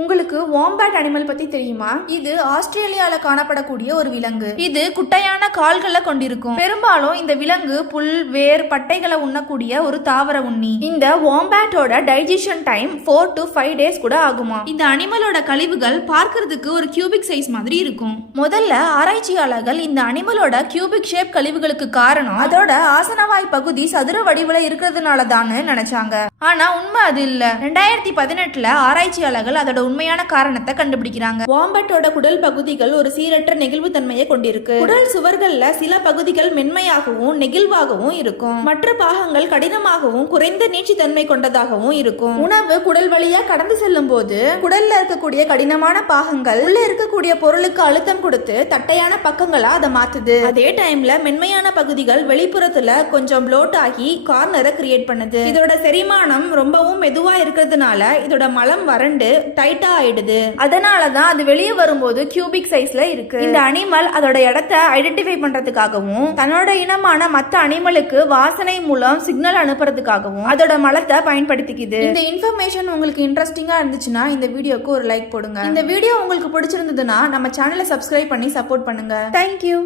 உங்களுக்கு வாம்பேட் அனிமல் பத்தி தெரியுமா? இது ஆஸ்திரேலியால காணப்படக்கூடிய ஒரு விலங்கு. இது குட்டையான கால்களை கொண்டிருக்கும். பெரும்பாலும் இந்த விலங்கு புல், வேர், பட்டைகளை உண்ணக்கூடிய ஒரு தாவர உண்ணி. இந்த வாம்பேட்டோட டைஜஷன் டைம் 4 to 5 days கூட ஆகுமா. இந்த அனிமலோட கழிவுகள் பார்க்கிறதுக்கு ஒரு கியூபிக் சைஸ் மாதிரி இருக்கும். முதல்ல ஆராய்ச்சியாளர்கள் இந்த அனிமலோட கியூபிக் ஷேப் கழிவுகளுக்கு காரணம் அதோட ஆசனவாய் பகுதி சதுர வடிவில் இருக்கிறதுனால தான் நினைச்சாங்க. ஆனா உண்மை அது இல்ல. 2018ல ஆராய்ச்சியாளர்கள் அதோட உண்மையான காரணத்தை கண்டுபிடிக்கிறாங்க. வாம்பட்டோட குடல் பகுதிகள் ஒரு சீரற்ற நெகிழ்வு தன்மையை கொண்டிருக்கு. குடல் சுவர்கள்ல சில பகுதிகள் மென்மையாகவும் நெகிழ்வாகவும் இருக்கும். மற்ற பாகங்கள் கடினமாகவும் குறைந்த நீட்சி தன்மை கொண்டதாகவும் இருக்கும். உணவு குடல் வழியா கடந்து செல்லும் போது குடல்ல இருக்கக்கூடிய கடினமான பாகங்கள் உள்ள இருக்கக்கூடிய பொருளுக்கு அழுத்தம் கொடுத்து தட்டையான பக்கங்களா அதை மாத்துது. அதே டைம்ல மென்மையான பகுதிகள் வெளிப்புறத்துல கொஞ்சம் ப்ளோட் ஆகி கார்னரை கிரியேட் பண்ணுது. இதோட செரிமானம் ரொம்பவும் மெதுவா இருக்கிறதுனால இதோட மலம் வறண்டு டைட்டா ஆயிடுது. அதனாலதான் அது வெளியே வரும்போது கியூபிக் சைஸ்ல இருக்கு. இந்த அனிமல் அதோட இடத்தை ஐடென்டிஃபை பண்றதுக்காகவும் தன்னோட இனமான மத்த அனிமலுக்கு வாசனை மூலம் சிக்னல் அனுப்புறதுக்காகவும் அதோட மலத்தை பயன்படுத்திக்குது. இந்த இன்ஃபர்மேஷன் உங்களுக்கு இன்ட்ரெஸ்டிங்கா இருந்துச்சுன்னா இந்த வீடியோக்கு ஒரு லைக் போடுங்க. இந்த வீடியோ உங்களுக்கு பிடிச்சிருந்ததுன்னா நம்ம சேனலை சப்ஸ்கிரைப் பண்ணி சப்போர்ட் பண்ணுங்க. தேங்க்யூ.